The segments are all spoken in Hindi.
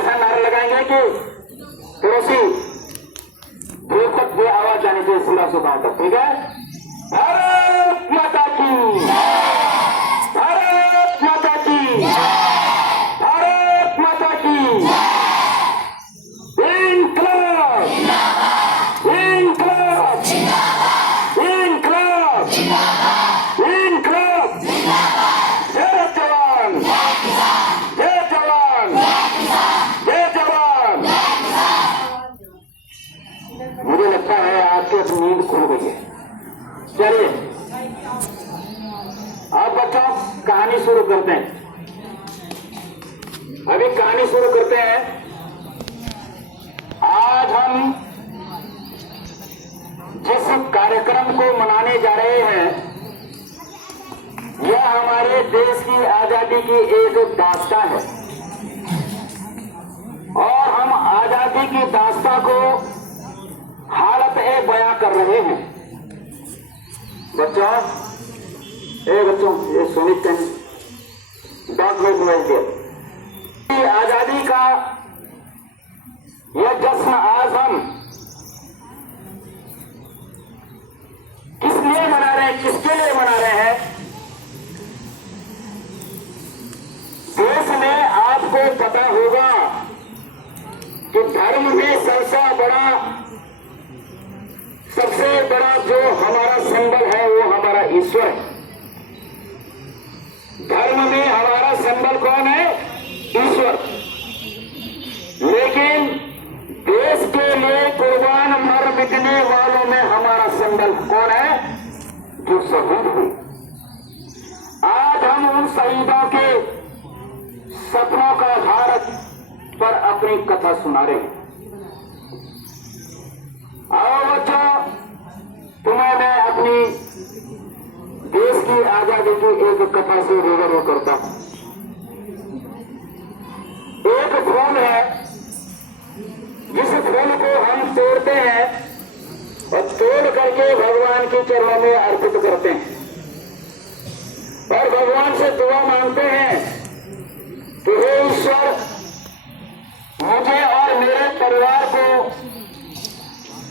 ऐसा नारा लगाएंगे कि पड़ोसी दूर तक ये आवाज जानी चाहिए सिला से गांव तक। ठीक है? भारत माता की, भारत माता की, भारत माता की। इनकलाब, इनकलाब, इनकलाब, इनकलाब। जय जवान, जय जवान, जय जवान। मुझे लगता है आपकी नींद खुल गई है। चलिए अब बच्चों कहानी शुरू करते हैं। अभी कहानी शुरू करते हैं। आज हम जिस कार्यक्रम को मनाने जा रहे हैं यह हमारे देश की आजादी की एक दास्तां है और हम आजादी की दास्तां को हालत-ए-बयां कर रहे हैं। बच्चों, बच्चों ये सुनित डॉट में मोबाइल दिया। आजादी का यह जश्न आज हम किस लिए मना रहे हैं, किसके लिए मना रहे हैं? देश में आपको पता होगा कि धर्म में सबसे बड़ा जो हमारा सिंबल है वो हमारा ईश्वर है। धर्म में हमारा सिंबल कौन है? ईश्वर। लेकिन देश के लिए कुर्बान मर मिटने वालों में हमारा सिंबल कौन है? जो शहीद हुए। आज हम उन शहीदों के सपनों का भारत पर अपनी कथा सुना रहे हैं। आओ बच्चों, तुम्हें मैं अपनी देश की आजादी की एक कथा से रूबरू करता हूं। एक फूल है जिस फूल को हम तोड़ते हैं और तोड़ करके भगवान के चरणों में अर्पित करते हैं और भगवान से दुआ मांगते हैं कि हे ईश्वर, मुझे और मेरे परिवार को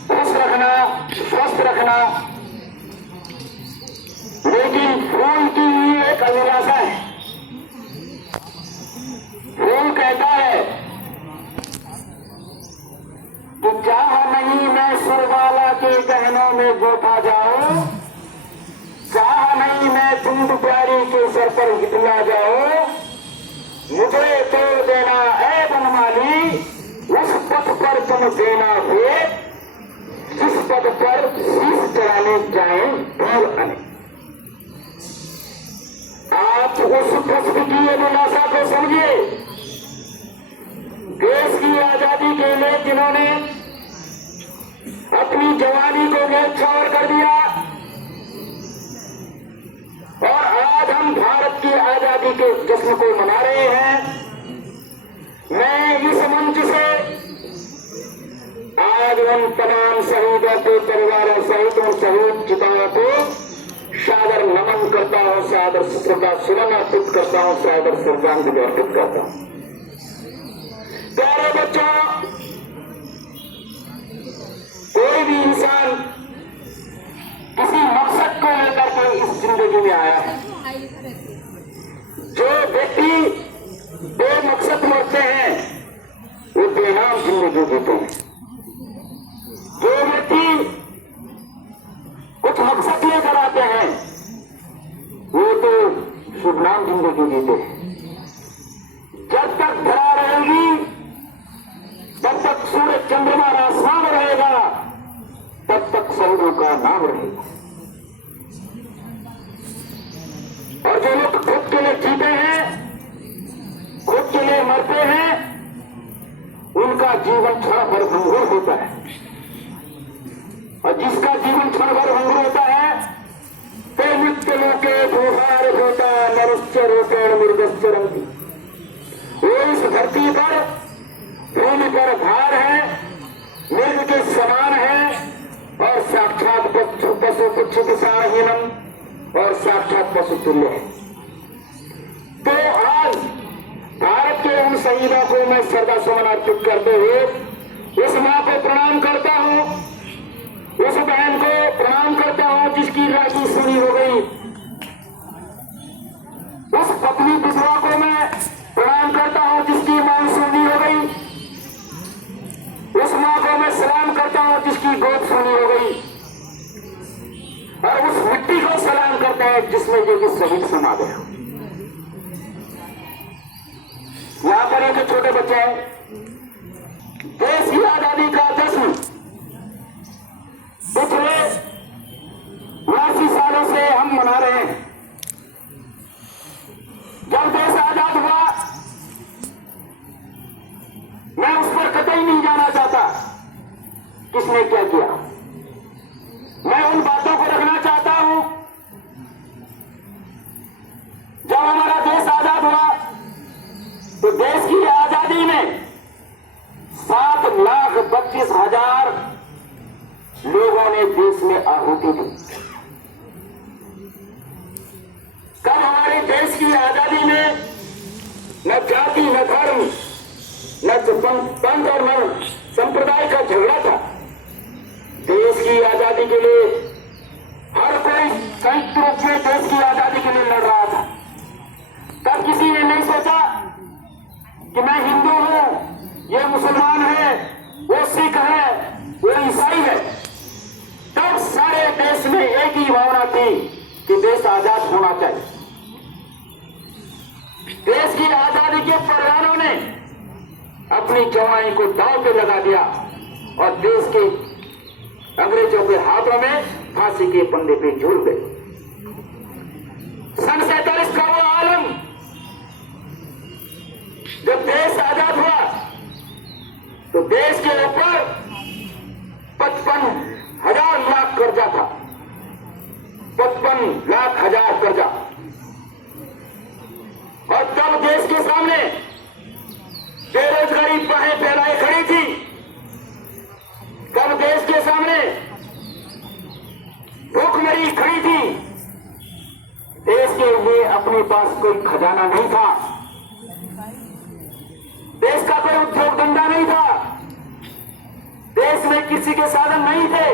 खुश रखना, स्वस्थ रखना। लेकिन फूल की ही एक अभिलाषा है। फूल कहता है कि चाह नहीं मैं सुरबाला के गहनों में गोता जाऊं, चाह नहीं मैं दूध प्यारी के सर पर गिटला जाऊं, मुझे तोड़ देना ऐ बनमाली, उस पथ पर तुम देना भेद, जिस पद पर शीश चढ़ाने जाए दूर आने। आप उस पुष्प की अभिलाषा को समझिए। देश की आजादी के लिए जिन्होंने अपनी जवानी को न्यौछावर कर दिया और आज हम भारत की आजादी के जश्न को मना रहे हैं। मैं इस मंच से आज उन तमाम शहीदों के परिवारों सहित उन शहीद चिताओं को सादर नमन करता हूं, सादर श्रद्धा सुमन अर्पित करता हूं, सादर श्रद्धांजलि अर्पित करता हूं। प्यारे बच्चों, कोई भी इंसान किसी मकसद को लेकर के इस जिंदगी में आया है। जो व्यक्ति बेमकसद मरते हैं वो बेनाम जिंदगी जीते हैं। जो व्यक्ति कुछ मकसद लेकर आते हैं वो तो शुभनाम जिंदगी जीते हैं। जब तक धरा रहेगी, जब तक सूरज चंद्रमा आसमान रहेगा, तब तक शहीदों का नाम रहेगा। और जो लोग खुद के लिए जीते हैं, खुद के लिए मरते हैं, उनका जीवन क्षण भर भंगुर होता है। और जिसका जीवन क्षण भर भंगुर होता है तो नित्य लोके भूहार होता मनुष्य रूपेण मृगश्चरन्ति। वो इस धरती पर भूमि पर भार है, मृग के समान है और साक्षात पशु पुच्छ किसानहीनम और साक्षात पशु तुल्य है। तो आज भारत के उन शहीदों को मैं श्रद्धा सुमन अर्पित करते हुए उस मां को प्रणाम करता हूं, उस बहन को प्रणाम करता हूं जिसकी राखी सुनी हो गई, उस पत्नी विधवा को मैं प्रणाम करता हूं जिसकी मांग सुनी हो गई, उस मां को मैं सलाम करता हूं जिसकी गोद सुनी हो गई, और उस मिट्टी को सलाम करता है जिसमें जो कि शहीद समा गया। यहां पर एक छोटे बच्चे हैं, देश की आजादी का जश्न पिछले 80 सालों से हम मना रहे हैं। जब देश आजाद हुआ मैं उस पर कतई नहीं जाना चाहता किसने क्या किया, मैं उन बातों को रखना चाहता हूं। जब हमारा देश आजाद हुआ तो देश की आजादी में 7,32,000 लोगों ने देश में आहुति दी। कब हमारे देश की आजादी में न जाति न धर्म न पंथ और न संप्रदाय का झगड़ा था। देश की आजादी के लिए हर कोई संयुक्त रूप से देश की आजादी के लिए लड़ रहा था। तब किसी ने नहीं सोचा कि मैं हिंदू हूं, ये मुसलमान है, वो सिख है, वो ईसाई है। तब सारे देश में एक ही भावना थी कि देश आजाद होना चाहिए। देश की आजादी के परवानों ने अपनी जवानी को दांव पे लगा दिया और देश के अंग्रेजों के हाथों में फांसी के फंदे पे झूल गए। सन 47 का वो आलम, जब देश आजाद हुआ तो देश के ऊपर 55,000 लाख कर्जा था, 55,00,000 कर्जा। और तब देश के सामने बेरोजगारी बाहें फैलाए खड़ी थी। तब देश के सामने भूखमरी खड़ी थी। देश के लिए अपने पास कोई खजाना नहीं था, देश का कोई उद्योग धंधा नहीं था, देश में किसी के साधन नहीं थे।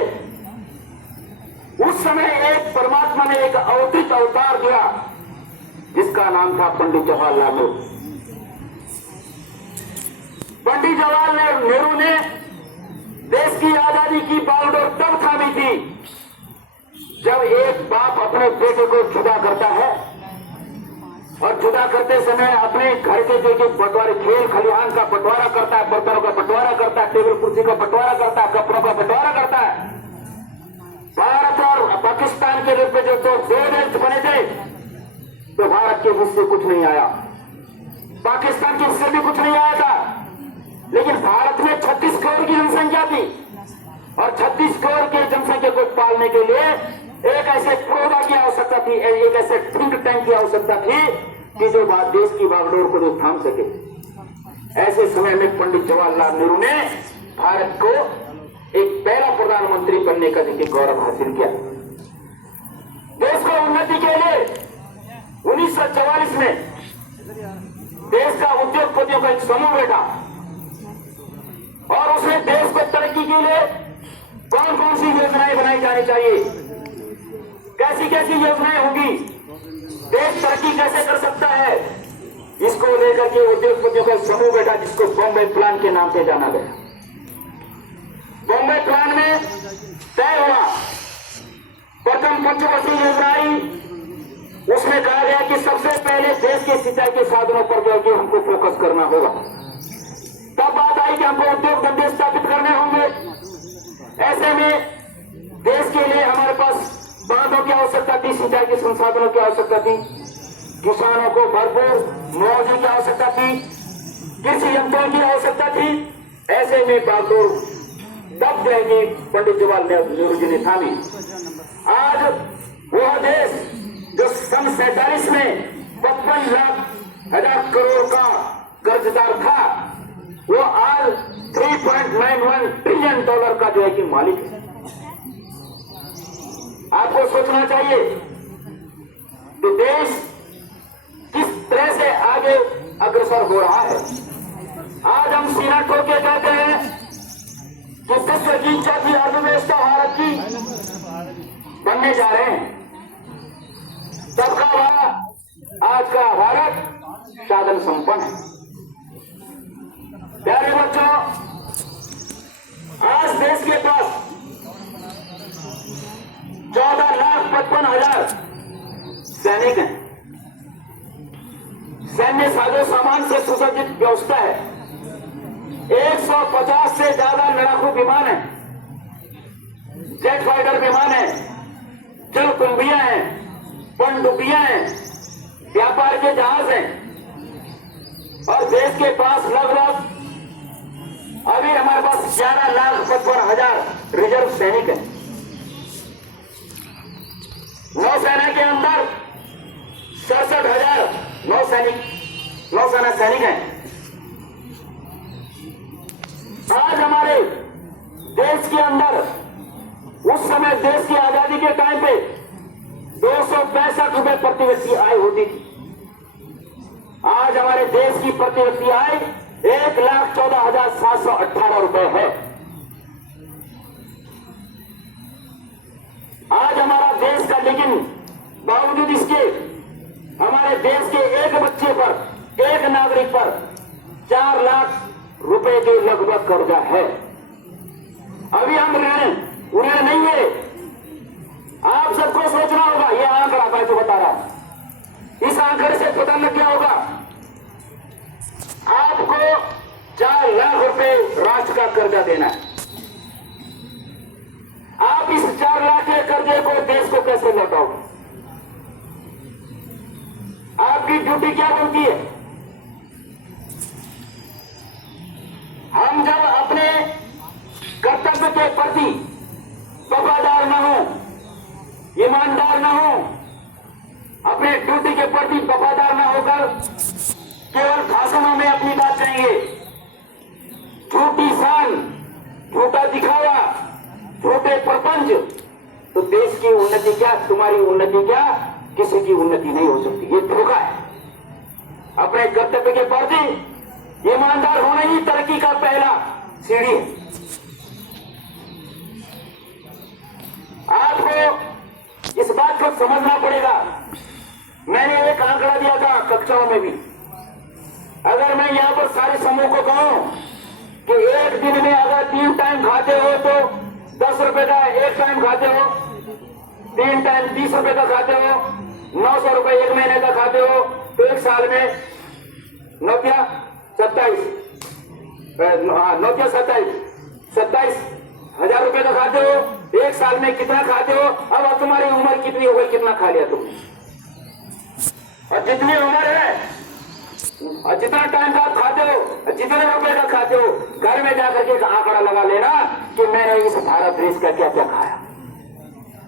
उस समय एक परमात्मा ने एक अवतरित अवतार दिया जिसका नाम था पंडित जवाहरलाल नेहरू। पंडित जवाहरलाल नेहरू ने देश की आजादी की बागडोर तब थामी थी जब एक बाप अपने बेटे को जुदा करता है और जुदा करते समय अपने घर के जो बंटवारे, खेल खलिहान का बंटवारा करता है, बर्तनों का बंटवारा करता है, टेबल कुर्सी का बंटवारा करता है, कपड़ों का बंटवारा करता है। भारत और पाकिस्तान के रूप में जो दो देश बने थे तो भारत के हिस्से कुछ नहीं आया, पाकिस्तान के हिस्से भी कुछ नहीं आया था। लेकिन भारत में 36 करोड़ की जनसंख्या थी और 36 करोड़ की जनसंख्या को पालने के लिए एक ऐसे प्रोदा की आवश्यकता थी, एक ऐसे थिंक टैंक की आवश्यकता थी कि जो देश की बागडोर को जो थाम सके। ऐसे समय में पंडित जवाहरलाल नेहरू ने भारत को एक पहला प्रधानमंत्री बनने का देखिए गौरव हासिल किया। देश को उन्नति के लिए 1944 में देश का उद्योगपतियों का एक समूह बैठा और उसने देश को तरक्की के लिए कौन कौन सी योजनाएं बनाई जानी चाहिए, कैसी कैसी योजनाएं होंगी, देश तरक्की कैसे कर सकता है, इसको लेकर के उद्योगपतियों का समूह बैठा जिसको बॉम्बे प्लान के नाम से जाना गया। बॉम्बे प्लान में तय हुआ प्रथम पंचवर्षीय योजना आई। उसमें कहा गया कि सबसे पहले देश के सिंचाई के साधनों पर जो है हमको फोकस करना होगा। तब बात आई कि हमको उद्योग धंधे स्थापित करने होंगे। ऐसे में देश के लिए हमारे पास बांधों की आवश्यकता थी, सिंचाई के संसाधनों की आवश्यकता थी, किसानों को भरपूर मुआवजे की आवश्यकता थी, कृषि यंत्रों की आवश्यकता थी। ऐसे में बागडोर तब जाएंगे पंडित जवाहरलाल नेहरू जी ने थामी। आज वह देश जो सन 47 में 55,00,000 करोड़ का कर्जदार था वो आज $3.91 ट्रिलियन का जो है कि मालिक है। आपको सोचना चाहिए कि देश किस तरह से आगे अग्रसर हो रहा है। आज हम सीना ठोक के कहते हैं कि विश्व की चौथी अर्थव्यवस्था भारत की बनने जा रहे हैं। सबका भारत, आज का भारत साधन संपन्न है। प्यारे बच्चों, आज देश के पास 14,55,000 सैनिक हैं। सैन्य साजो सामान से सुसज्जित व्यवस्था है। 150 से ज्यादा लड़ाकू विमान है, जेट फाइटर विमान है, जलकुंभियां हैं, पनडुब्बियां हैं, व्यापार के जहाज हैं। और देश के पास लगभग अभी हमारे पास 11,55,000 रिजर्व सैनिक हैं। नौसेना के अंदर 67,000 नौसेना सैनिक हैं। आज हमारे देश के अंदर उस समय देश की आजादी के टाइम पे 265 रुपए प्रति व्यक्ति आय होती थी। आज हमारे देश की प्रति व्यक्ति आय 1,14,718 रुपए है। आज हमारा देश का, लेकिन बावजूद इसके हमारे देश के एक बच्चे पर, एक नागरिक पर 4 लाख रुपए के लगभग कर्जा है। अभी हम ऋण नहीं है। आप सबको सोचना होगा, यह आंकड़ा मैं जो बता रहा हूं, इस आंकड़े से पता लग गया होगा आपको 4 लाख रुपए राष्ट्र का कर्जा देना है। आप इस 4 लाख के कर्जे को, देश को कैसे लौटाओगे? आपकी ड्यूटी क्या बनती है? हम जब अपने कर्तव्य के प्रति वफादार न हो, ईमानदार न हो, अपने ड्यूटी के प्रति वफादार न होकर केवल भाषणों में अपनी बात कहेंगे, झूठी शान, झूठा दिखावा, झूठे प्रपंच, तो देश की उन्नति क्या, तुम्हारी उन्नति क्या, किसी की उन्नति नहीं हो सकती। ये धोखा है। अपने कर्तव्य के प्रति ईमानदार होना ही तरक्की का पहला सीढ़ी है। आपको इस बात को समझना पड़ेगा। मैंने एक आंकड़ा दिया था कक्षाओं में भी। अगर मैं यहां पर सारे समूह को कहूं कि एक दिन में अगर 3 टाइम खाते हो तो 10 रुपए का, एक टाइम खाते हो 3 टाइम 30 रुपए का खाते हो, 900 रुपए एक महीने का खाते हो, तो एक साल में 27 हजार रुपए का खाते हो। एक साल में कितना खाते हो? अब तुम्हारी उम्र कितनी हो गई, कितना खा लिया तुमने? और जितनी उम्र है और जितना टाइम का आप खाते हो, जितने रुपए का खाते हो, घर में जाकर के आंकड़ा लगा लेना कि मैंने इस भारत देश का क्या क्या खाया,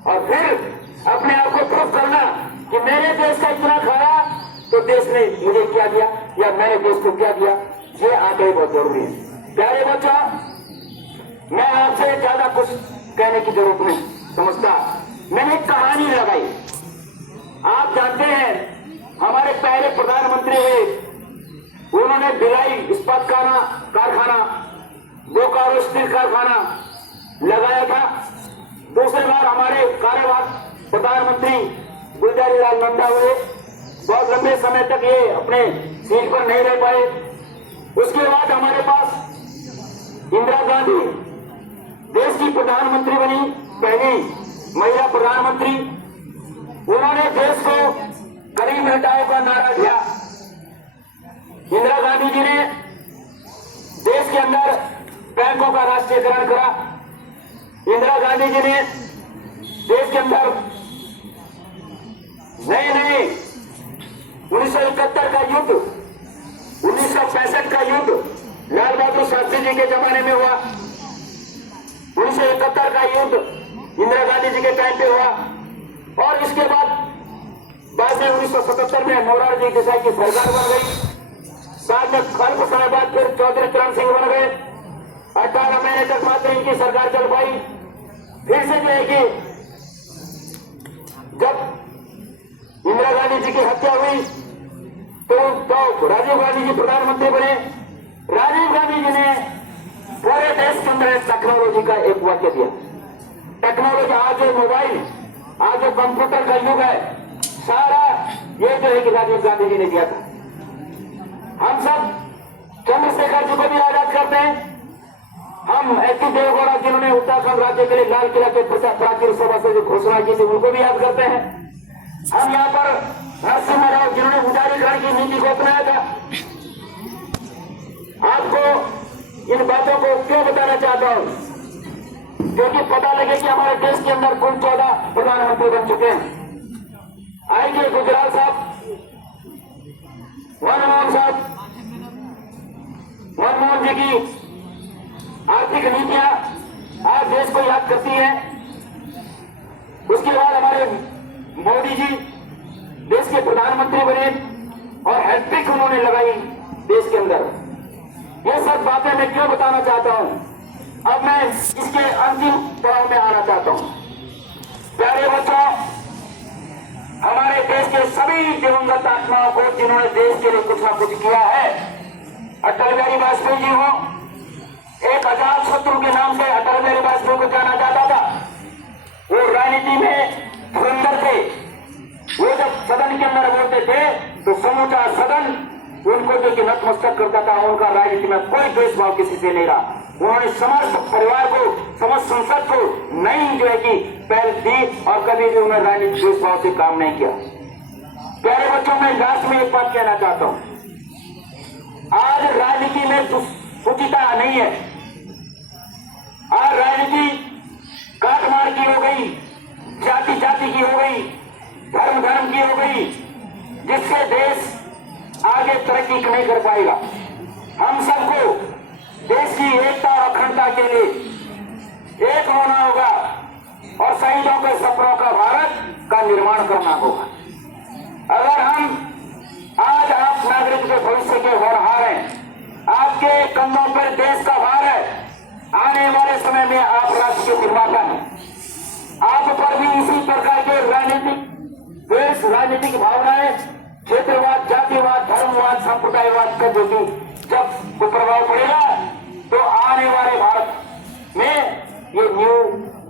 और फिर अपने आप को प्रूफ करना कि मैंने देश का इतना खाया तो देश ने मुझे क्या दिया या मैंने देश को क्या दिया। ये आंकड़े बहुत जरूरी है। प्यारे बच्चों, मैं आपसे ज्यादा कुछ कहने की जरूरत नहीं समझता। मैंने एक कहानी लगाई। आप जानते हैं हमारे पहले प्रधानमंत्री हुए, उन्होंने भिलाई इस्पात कारखाना, बोकारो स्टील कारखाना लगाया था। दूसरी बार हमारे कार्यवाहक प्रधानमंत्री गुलजारीलाल नंदा हुए, बहुत लंबे समय तक ये अपने सीट पर नहीं रह पाए। उसके बाद हमारे पास इंदिरा गांधी देश की प्रधानमंत्री बनी, पहली महिला प्रधानमंत्री। उन्होंने देश को गरीब हटाओ का नारा दिया। इंदिरा गांधी जी ने देश के अंदर बैंकों का राष्ट्रीयकरण करा। इंदिरा गांधी जी ने देश के अंदर नए 1971 का युद्ध, 1965 का युद्ध लाल बहादुर शास्त्री जी के जमाने में हुआ। 1971 का युद्ध इंदिरा गांधी जी के टाइम पे हुआ। और इसके बाद में 1977 में मोरारजी देसाई की सरकार बन गई। साथ में अल्प समय बाद फिर चौधरी चरण सिंह बन गए। 18 महीने तक मात्र इनकी सरकार चल पाई। फिर से जो है कि जब इंदिरा गांधी जी की हत्या हुई तो राजीव गांधी जी प्रधानमंत्री बने। राजीव गांधी जी ने पूरे देश के अंदर टेक्नोलॉजी का एक वाक्य दिया। टेक्नोलॉजी, आज जो मोबाइल, आज जो कंप्यूटर का युग है, सारा ये जो है कि राजीव गांधी जी ने दिया था। हम सब चंद्रशेखर जी को भी आजाद करते हैं। हम एच.डी. देवगौड़ा जिन्होंने उत्तराखंड राज्य के लिए लाल किला के प्राचीर सभा से जो घोषणा की थी, उनको भी याद करते हैं। हम यहाँ पर नरसिम्हा राव जिन्होंने उदारीकरण की नीति को अपनाया था। आपको इन बातों को क्यों बताना चाहता हूं? क्योंकि पता लगे कि हमारे देश के अंदर कुल 14 प्रधानमंत्री बन चुके हैं। आएंगे गुजराल साहब, मनमोहन साहब, मनमोहन जी की आर्थिक नीतियां आज देश को याद करती हैं। उसके बाद हमारे मोदी जी देश के प्रधानमंत्री बने और हैट्रिक उन्होंने लगाई देश के अंदर। ये सब बातें मैं क्यों बताना चाहता हूं? अब मैं इसके अंतिम पड़ाव में आना चाहता हूं। प्यारे बच्चों, हमारे देश के सभी दिवंगत आत्माओं को जिन्होंने देश के लिए कुछ ना कुछ किया है, अटल बिहारी वाजपेयी जी हो, एक अजात शत्रु के नाम से अटल बिहारी वाजपेयी को जाना जाता था। वो राजनीति में धुरंधर थे। वो जब सदन के अंदर बोलते थे तो समूचा सदन उनको जो कि नतमस्तक करता था। उनका राजनीति में कोई द्वेषभाव किसी से नहीं रहा। उन्होंने समस्त परिवार को, समस्त संसद को नई जो है कि पहल दी और कभी भी उन्होंने राजनीतिक द्वेषभाव से काम नहीं किया। प्यारे बच्चों, मैं लास्ट में एक बात कहना चाहता हूं। आज राजनीति में सुचिता नहीं है। आज राजनीति काटमार की हो गई, जाति जाति की हो गई, धर्म धर्म की हो गई, जिससे देश आगे तरक्की नहीं कर पाएगा। हम सबको देश की एकता और अखंडता के लिए एक होना होगा और शहीदों के सपनों का भारत का निर्माण करना होगा। अगर हम आज आप नागरिक के भविष्य के होनहार हैं, आपके कंधों पर देश का भार है। आने वाले समय में आप राष्ट्र के निर्माता हैं। आप पर भी इसी प्रकार के राजनीतिक भावनाएं, क्षेत्रवाद, जातिवाद, धर्मवाद, संप्रदायवाद का जो भी जब कुप्रभाव पड़ेगा तो आने वाले भारत में ये न्यू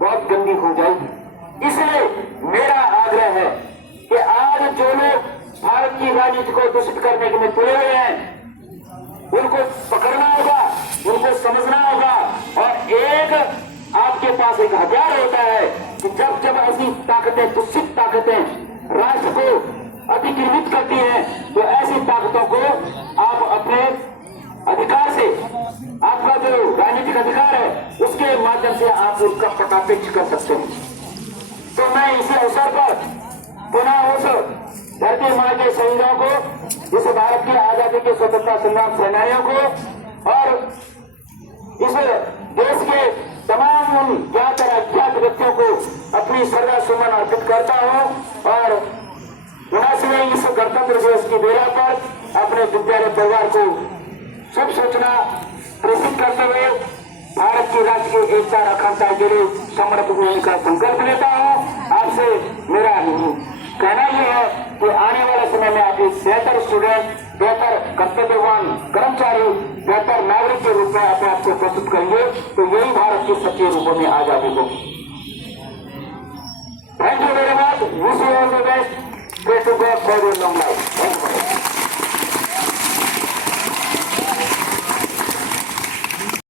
बहुत गंदी हो जाएगी। इसलिए मेरा आग्रह है कि आज जो लोग भारत की राजनीति को दूषित करने के में तुले हुए हैं, उनको पकड़ना होगा, उनको समझना होगा। और एक आपके पास एक हथियार होता है कि जब जब ऐसी ताकतें, दूषित ताकतें राष्ट्र को अतिक्रमित करती हैं, तो ऐसी ताकतों को आप अपने अधिकार से, आपका जो राजनीतिक अधिकार है, उसके माध्यम से आप उसका पटापेक्ष कर सकते हैं। तो मैं इसी अवसर पर पुनः उस धरती मां के शहीदों को, इस भारत की आजादी के स्वतंत्रता संग्राम सेनानियों को और इस देश के तमाम उन ज्ञात और अज्ञात व्यक्तियों को अपनी श्रद्धा सुमन अर्पित करता हूं। और 79वें इस गणतंत्र दिवस की बेला पर अपने विद्यालय परिवार को शुभ सूचना प्रेषित करते हुए भारत की राज्य की एकता और अखंडता के लिए समर्पित होने का संकल्प लेता हूं। आपसे मेरा कहना यह है कि आने वाले समय में आप एक बेहतर स्टूडेंट, बेहतर कर्तव्यवान कर्मचारी, बेहतर नागरिक के रूप में अपने आप को प्रस्तुत करेंगे, तो यही भारत के सच्चे रूपों में आजादी होगी। Thank you very much. Wish you all the best. Pray to God for your long life.